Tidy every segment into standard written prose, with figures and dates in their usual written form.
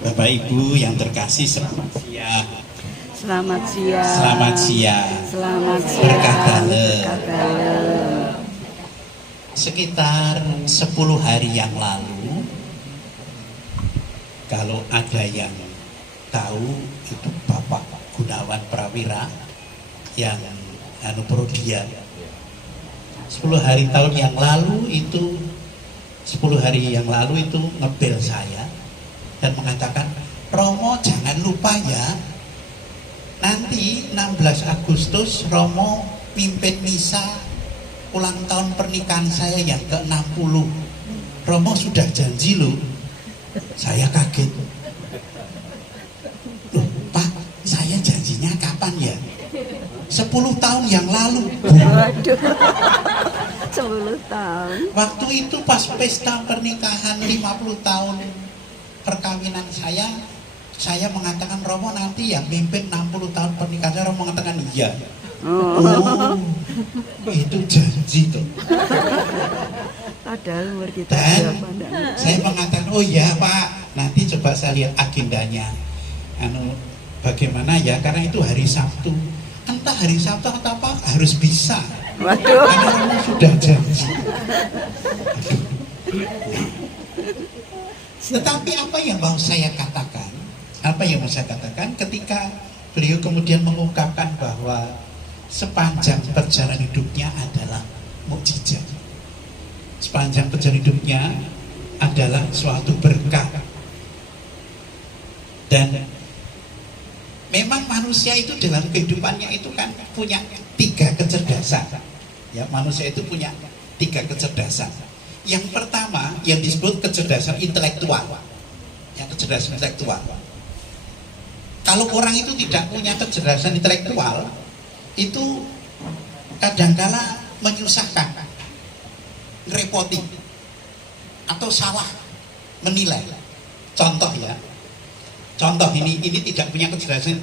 Bapak Ibu yang terkasih, selamat siang. Selamat siang. Selamat siang. Selamat siang. Berkah dalem. Berkah dalem. Sekitar 10 hari yang lalu, kalau ada yang tahu, itu Bapak Gunawan Prawira yang Prodia. 10 hari tahun yang lalu itu 10 hari yang lalu itu ngebel saya dan mengatakan, Romo jangan lupa ya, nanti 16 Agustus Romo pimpin misa ulang tahun pernikahan saya yang ke-60. Romo sudah janji loh. Saya kaget. Loh Pak, saya janjinya kapan ya? 10 tahun yang lalu. Waduh. 10 tahun. Waktu itu pas pesta pernikahan 50 tahun perkawinan saya mengatakan Romo nanti yang mimpin 60 tahun pernikahan saya. Romo mengatakan iya. Oh, itu janji tuh. Padahal umur kita Dan berapa, saya mengatakan, oh ya Pak, nanti coba saya lihat agendanya. Bagaimana ya, karena itu hari Sabtu. Entah hari Sabtu atau apa, harus bisa. Waduh. Karena Romo sudah janji. Tetapi apa yang mau saya katakan? Apa yang mau saya katakan ketika beliau kemudian mengungkapkan bahwa sepanjang perjalanan hidupnya adalah mukjizat. Sepanjang perjalanan hidupnya adalah suatu berkah. Dan memang manusia itu dalam kehidupannya itu kan punya 3 kecerdasan. Ya, manusia itu punya 3 kecerdasan. Yang pertama yang disebut kecerdasan intelektual. Yang kecerdasan intelektual. Kalau orang itu tidak punya kecerdasan intelektual, itu kadangkala menyusahkan, ngerepoti, atau salah menilai. Contoh ya, contoh ini tidak punya kecerdasan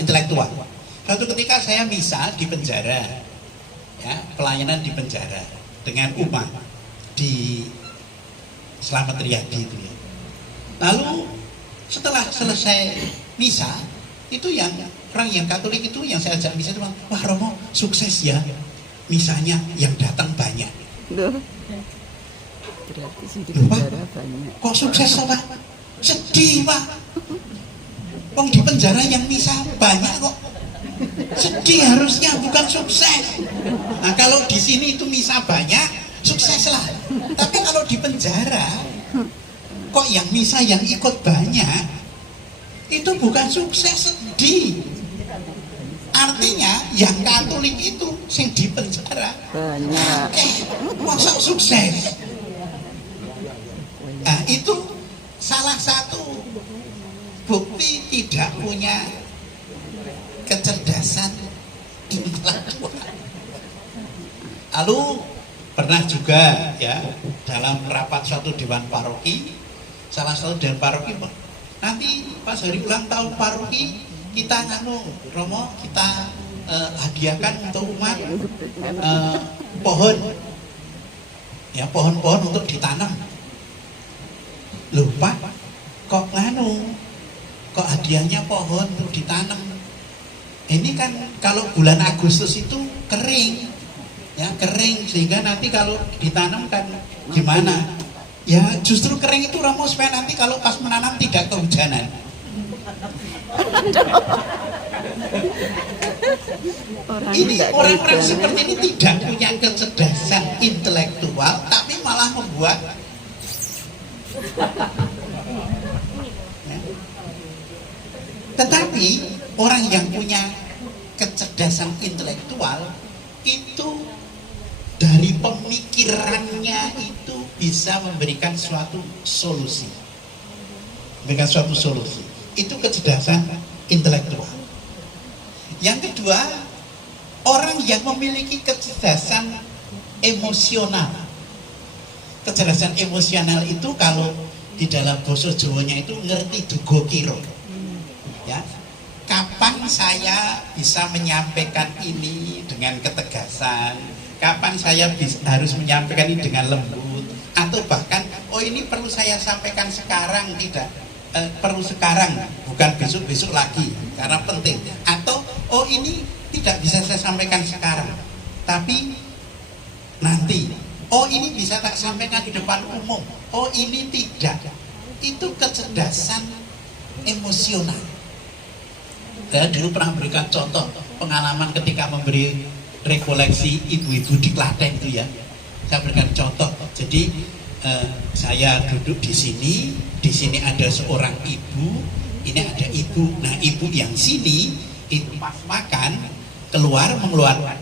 intelektual. Suatu ketika saya misa di penjara, ya, pelayanan di penjara dengan umat di Slamet Riyadi itu ya. Lalu setelah selesai misa, itu yang orang yang Katolik itu yang saya ajak misa itu, wah Romo sukses ya misanya, yang datang banyak. Loh. Berarti sih di penjara banyak. Kok sukses Pak? Sedih Pak. Wong di penjara yang misa banyak kok. Sedih harusnya, bukan sukses. Nah kalau di sini itu misa banyak, sukses lah. Tapi kalau di penjara, kok yang misa yang ikut banyak, itu bukan sukses, sedih. Artinya yang Katolik itu sing di penjara Banyak. masa sukses. Nah itu salah satu bukti tidak punya kecerdasan intelektual. Lalu pernah juga ya dalam rapat suatu dewan paroki, salah satu dewan paroki, nanti pas hari ulang tahun paroki kita Romo kita hadiahkan untuk umat pohon, ya pohon-pohon untuk ditanam. Loh Pak, kok kok hadiahnya pohon untuk ditanam? Ini kan kalau bulan Agustus itu kering, ya kering, sehingga nanti kalau ditanam kan gimana? Ya justru kering itu Romo supaya nanti kalau pas menanam tidak kehujanan. Ini orang-orang seperti ini tidak punya kecerdasan intelektual, tapi malah membuat Tetapi orang yang punya kecerdasan intelektual itu dari pemikirannya itu bisa memberikan suatu solusi. Memberikan suatu solusi. Itu kecerdasan intelektual. Yang kedua, orang yang memiliki kecerdasan emosional. Kecerdasan emosional itu kalau di dalam bahasa Jawanya itu ngerti dugo kiro. Ya, kapan saya bisa menyampaikan ini dengan ketegasan, kapan saya harus menyampaikan ini dengan lembut, atau bahkan oh oh ini perlu saya sampaikan sekarang, tidak perlu sekarang, bukan besok-besok lagi karena penting, atau oh ini tidak bisa saya sampaikan sekarang tapi nanti, oh ini bisa tak sampaikan di depan umum, oh ini tidak. Itu kecerdasan emosional. Saya dulu pernah berikan contoh pengalaman ketika memberi rekoleksi ibu-ibu di Klaten itu ya. Saya berikan contoh. Jadi saya duduk di sini ada seorang ibu, ini ada ibu. Nah ibu yang sini itu pas makan mengeluarkan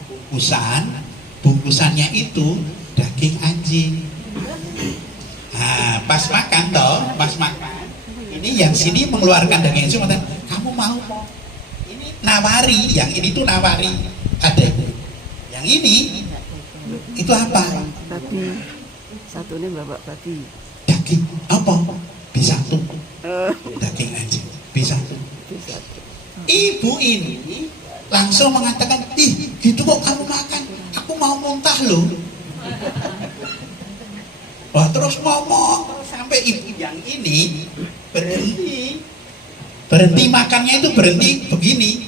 bungkusannya itu daging anjing. Nah pas makan ini yang sini mengeluarkan daging anjing. Kamu mau? Nawari, yang ini tuh nawari, ada yang ini itu apa? Babi, satunya bapak babi. Daging apa? Bisa tuh daging anjing, bisa tuh. Ibu ini langsung mengatakan, ih gitu kok kamu makan, aku mau muntah loh. Wah terus ngomong sampai ibu yang ini berhenti makannya itu berhenti begini,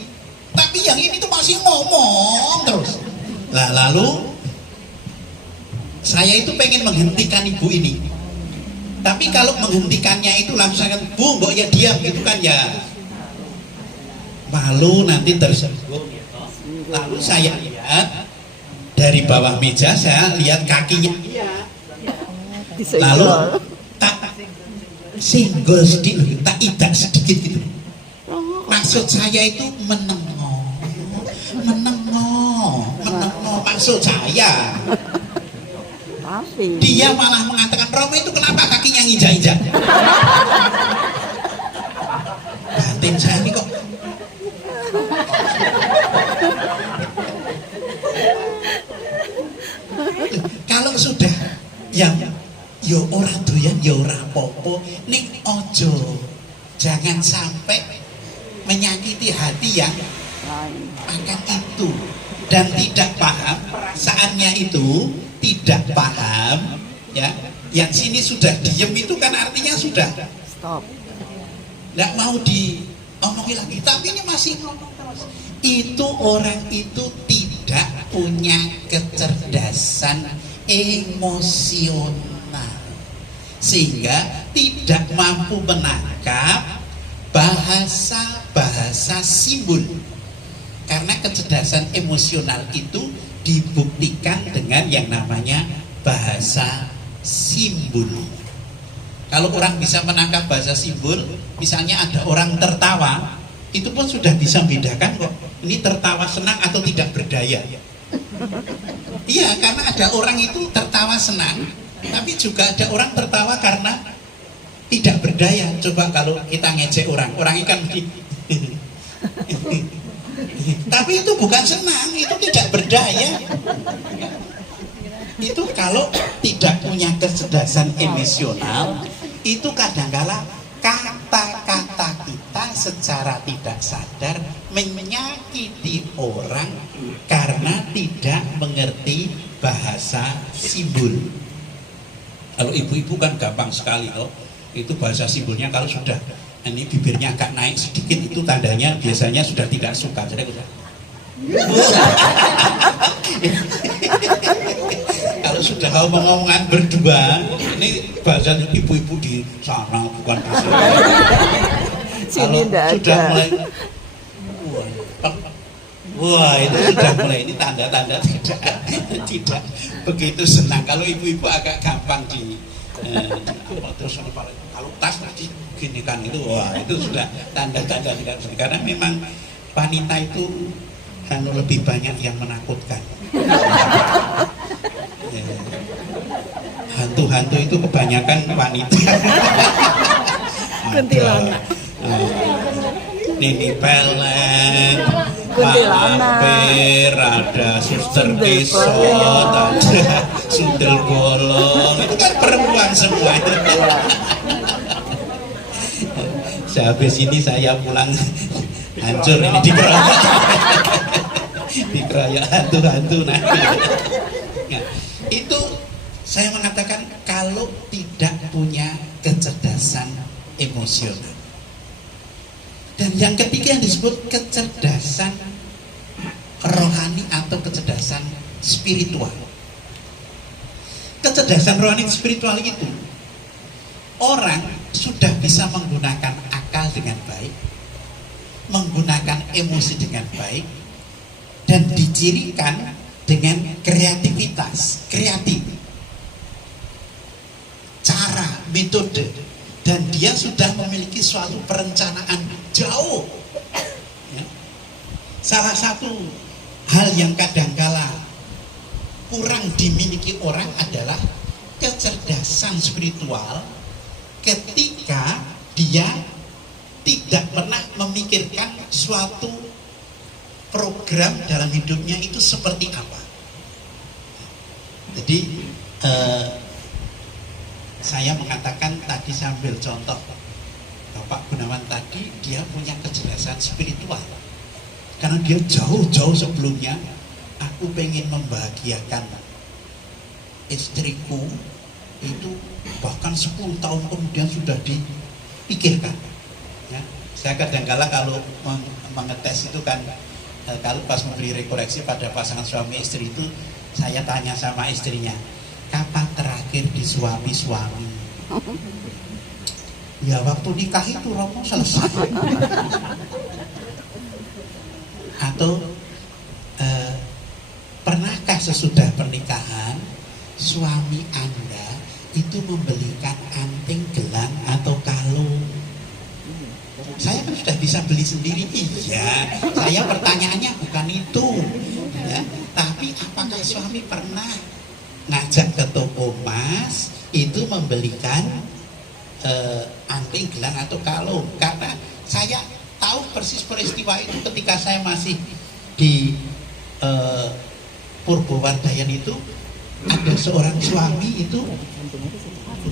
tapi yang ini tuh masih ngomong terus. Nah lalu saya itu pengen menghentikan ibu ini, tapi kalau menghentikannya itu langsung kan, bu mbok ya diam gitu kan ya, malu nanti tersinggung. Lalu saya lihat dari bawah meja, saya lihat kakinya dia, lalu tak singgol sedikit, tak idak sedikit gitu. Maksud saya itu menengok maksud saya. Dia malah mengatakan, Romo itu kenapa kakinya nginjak-injak? Batin saya ini kok kalau sudah yang yo ora doyan yo ora apa-apa, ning ojo jangan sampai menyakiti hati yang akan itu dan tidak paham perasaannya itu, tidak paham ya. Yang sini sudah diem itu kan artinya sudah stop, nggak mau diomongin lagi, tapi ini masih ngomong terus. Itu orang itu tidak punya kecerdasan emosional sehingga tidak mampu menangkap bahasa simbol. Karena kecerdasan emosional itu dibuktikan dengan yang namanya bahasa simbol. Kalau orang bisa menangkap bahasa simbol, misalnya ada orang tertawa, itu pun sudah bisa membedakan kok ini tertawa senang atau tidak berdaya. Iya, karena ada orang itu tertawa senang, tapi juga ada orang tertawa karena tidak berdaya. Coba kalau kita ngejek orang ikan tapi itu bukan senang, itu tidak berdaya. Itu kalau tidak punya kecerdasan emosional, itu kadangkala kata-kata kita secara tidak sadar menyakiti orang karena tidak mengerti bahasa simbol. Kalau ibu-ibu kan gampang sekali loh, itu bahasa simbolnya kalau sudah ini bibirnya agak naik sedikit itu tandanya biasanya sudah tidak suka. Jadi kalau sudah ngomong-ngomongan berdua, ini bahasa ibu-ibu di sana bukan di sini. Kalau sudah mulai wah itu sudah mulai, ini tanda-tanda tidak begitu senang. Kalau ibu-ibu agak gampang terus kalau tas nanti gini kan itu, wah itu sudah tanda-tanda tidak senang. Karena memang wanita itu lebih banyak yang menakutkan. Hantu-hantu itu kebanyakan wanita. Kuntilanak. Nini pelet, mampir, ada suster kisot, ada sundel bolong, itu kan perempuan semua. Sehabis ini saya pulang hancur ini dikeroyok hantu-hantu nanti. Nah, itu saya mengatakan kalau tidak punya kecerdasan emosional. Dan yang ketiga yang disebut kecerdasan rohani atau kecerdasan spiritual. Kecerdasan rohani spiritual itu orang sudah bisa menggunakan akal dengan baik, menggunakan emosi dengan baik, dan dicirikan dengan kreativitas, kreatif, cara, metode, dan dia sudah memiliki suatu perencanaan jauh. Ya. Salah satu hal yang kadangkala kurang dimiliki orang adalah kecerdasan spiritual ketika dia tidak pernah memikirkan suatu program dalam hidupnya itu seperti apa. Jadi saya mengatakan tadi sambil contoh Bapak Gunawan tadi, dia punya kecerdasan spiritual karena dia jauh-jauh sebelumnya, aku pengen membahagiakan istriku, itu bahkan 10 tahun kemudian sudah dipikirkan. Ya, saya kadang-kala kalau mengetes itu kan, kalau pas memberi rekoreksi pada pasangan suami istri itu, saya tanya sama istrinya, kapan terakhir di suami-suami? Ya waktu nikah itu Romo selesai. Atau pernahkah sesudah pernikahan suami Anda itu membelikan anting, gelang atau kalung? Saya kan sudah bisa beli sendiri. Iya, saya pertanyaannya bukan itu ya, tapi apakah suami pernah ngajak ke toko emas itu membelikan anting, gelang atau kalung? Karena saya tahu persis peristiwa itu ketika saya masih di Purbowardayan itu, ada seorang suami itu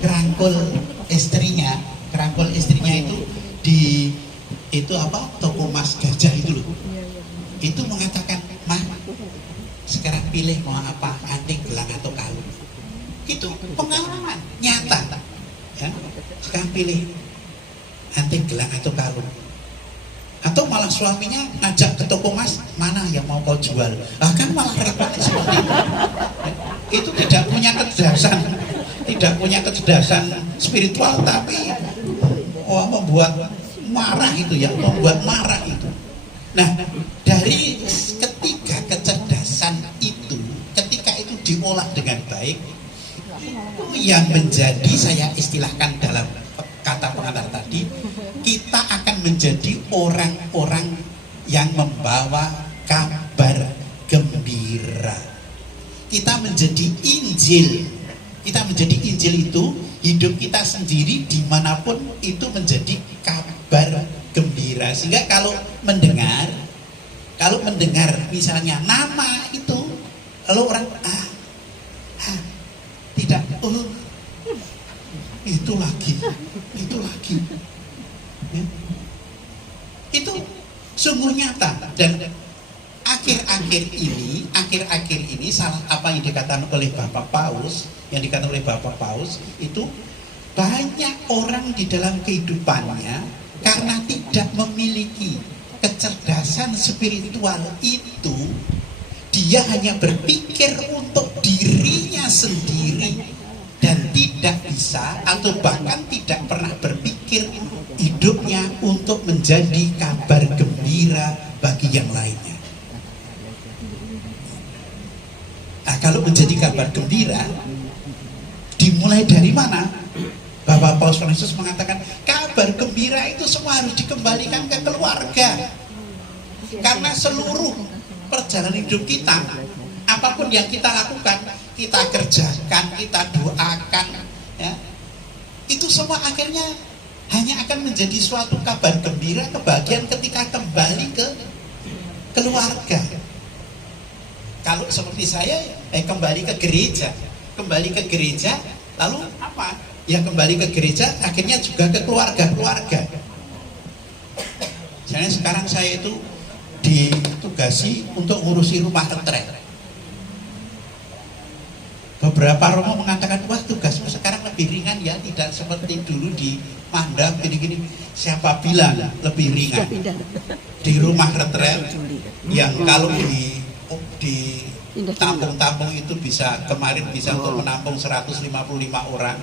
kerangkul istrinya itu di itu apa, toko emas Gajah itu loh. Itu mengatakan, "Mah, sekarang pilih mau apa, anting, gelang atau kalung." Itu pengalaman nyata. Ya, sekarang pilih anting, gelang atau kalung. Atau malah suaminya ngajak ke toko emas, mana yang mau kau jual? Nah, kan malah repot seperti itu. Itu tidak punya kecerdasan spiritual, tapi membuat marah itu ya, membuat marah itu. Nah, dari ketiga kecerdasan itu, ketika itu diolah dengan baik, yang menjadi, saya istilahkan dalam kata pengantar tadi, kita akan menjadi orang-orang yang membawa kabar gembira. Kita menjadi Injil. Kita menjadi Injil itu, hidup kita sendiri dimanapun itu menjadi kabar gembira. Sehingga kalau mendengar misalnya nama itu, lalu orang tidak, itu lagi ya. Itu sungguh nyata. Dan akhir-akhir ini salah apa yang dikatakan oleh Bapak Paus, itu banyak orang di dalam kehidupannya karena tidak memiliki kecerdasan spiritual itu, dia hanya berpikir untuk dirinya sendiri dan tidak bisa atau bahkan tidak pernah berpikir hidupnya untuk menjadi kabar gembira bagi yang lainnya. Nah, kalau menjadi kabar gembira dimulai dari mana? Bapak Paus Franciscus mengatakan kabar gembira itu semua harus dikembalikan ke keluarga. Karena seluruh perjalanan hidup kita, apapun yang kita lakukan, kita kerjakan, kita doakan, ya, itu semua akhirnya hanya akan menjadi suatu kabar gembira, kebahagiaan ketika kembali ke keluarga. Kalau seperti saya, kembali ke gereja, lalu apa? Ya kembali ke gereja, akhirnya juga ke keluarga. Misalnya sekarang saya itu ditugasi untuk ngurusi rumah retret. Beberapa romo mengatakan, wah tugasmu sekarang lebih ringan ya, tidak seperti dulu di Mandap gini-gini. Siapa bilang lebih ringan di rumah retret yang kalau di tampung-tampung itu bisa kemarin bisa untuk menampung 155 orang,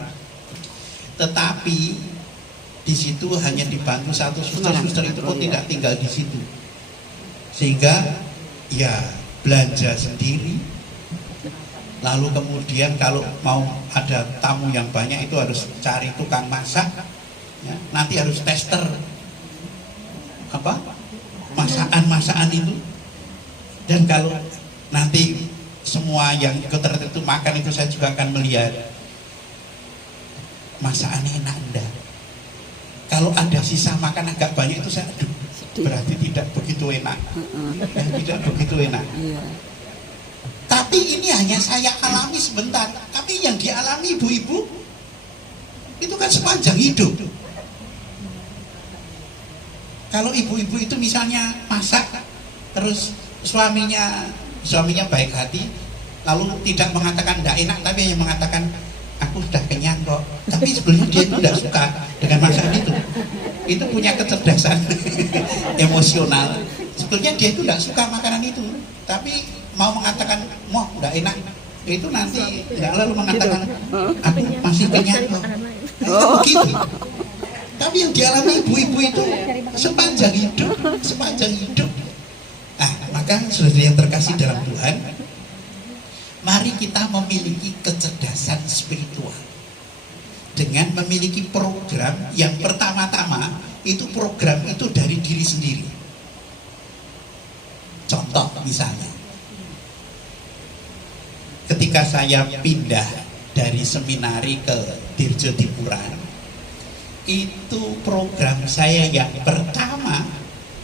tetapi di situ hanya dibantu satu suster itu pun tidak tinggal di situ, sehingga ya belanja sendiri. Lalu kemudian kalau mau ada tamu yang banyak itu harus cari tukang masak, ya, nanti harus tester apa masakan itu, dan kalau nanti semua yang ikut retret itu makan itu saya juga akan melihat masakannya enak enggak. Kalau ada sisa makan agak banyak itu saya aduh berarti tidak begitu enak, tidak begitu enak. Tapi ini hanya saya alami sebentar, tapi yang dialami ibu-ibu itu kan sepanjang hidup. Kalau ibu-ibu itu misalnya masak, terus suaminya baik hati, lalu tidak mengatakan tidak enak, tapi hanya mengatakan aku sudah kenyang kok. Tapi sebenarnya dia itu tidak suka dengan masakan itu. Itu punya kecerdasan emosional. Sebetulnya dia itu tidak suka makanan itu, tapi mau mengatakan mau tidak enak, itu nanti tidak lalu mengatakan aku masih kenyang kok. Begitu. Tapi yang dialami ibu-ibu itu sepanjang hidup. Nah, maka saudara yang terkasih dalam Tuhan, mari kita memiliki kecerdasan spiritual dengan memiliki program yang pertama-tama itu program itu dari diri sendiri. Contoh misalnya, ketika saya pindah dari seminari ke Dirjo Dipuran, itu program saya yang pertama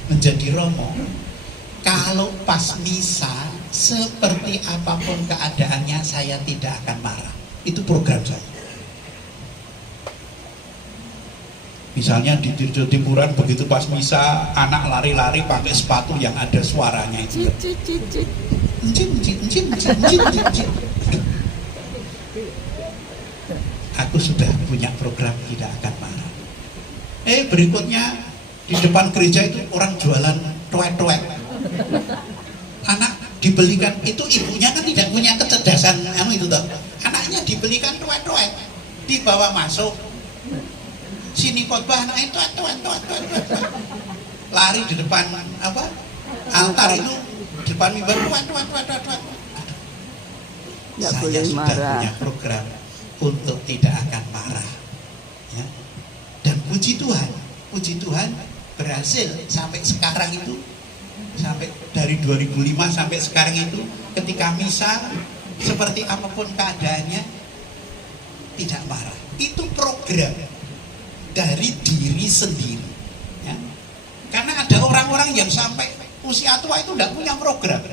menjadi romo. Kalau pas misa, seperti apapun keadaannya saya tidak akan marah. Itu program saya. Misalnya di Dirjo Timuran begitu pas misa anak lari-lari pakai sepatu yang ada suaranya itu. Aku sudah punya program tidak akan marah. Berikutnya di depan gereja itu orang jualan toek-toek. Anak dibelikan, itu ibunya kan tidak punya kecerdasan itu toh. Anaknya dibelikan toek-toek, dibawa masuk. Sini khotbah anaknya toek. Lari di depan altar itu, di depan mimbar toek. Saya sudah punya program untuk tidak akan marah, ya. Dan puji Tuhan berhasil sampai sekarang itu, sampai dari 2005 sampai sekarang itu, ketika misa seperti apapun keadaannya tidak marah. Itu program dari diri sendiri, ya. Karena ada orang-orang yang sampai usia tua itu tidak punya program,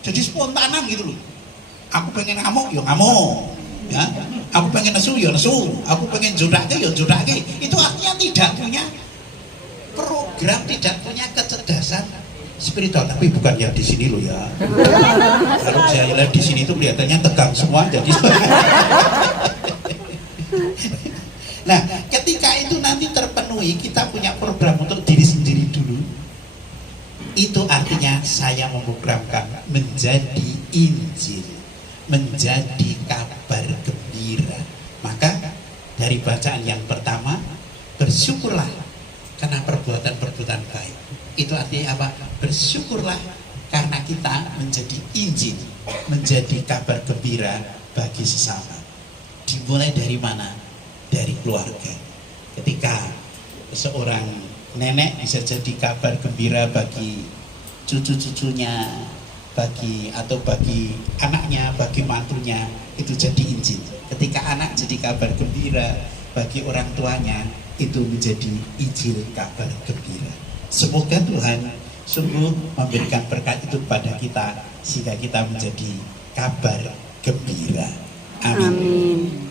jadi spontanan gitu loh. Aku pengen ngamuk, ya ngamuk, ya. Aku pengen nesu, ya nesu. Aku pengen jodake, ya jodake. Itu artinya tidak punya program, tidak punya kecerdasan spiritual. Tapi bukan ya di sini loh ya. Kalau saya lihat di sini itu kelihatannya tegang semua, jadi. Nah, ketika itu nanti terpenuhi, kita punya program untuk diri sendiri dulu. Itu artinya saya memprogramkan menjadi Injil, menjadi kabar gembira. Maka dari bacaan yang pertama, bersyukurlah karena perbuatan-perbuatan baik. Itu artinya apa? Bersyukurlah karena kita menjadi Injil, menjadi kabar gembira bagi sesama. Dimulai dari mana? Dari keluarga. Ketika seorang nenek bisa jadi kabar gembira bagi cucu-cucunya, bagi anaknya, bagi mantunya, itu jadi Injil. Ketika anak jadi kabar gembira bagi orang tuanya, itu menjadi Injil kabar gembira. Semoga Tuhan sungguh memberikan berkat itu kepada kita, sehingga kita menjadi kabar gembira. Amin.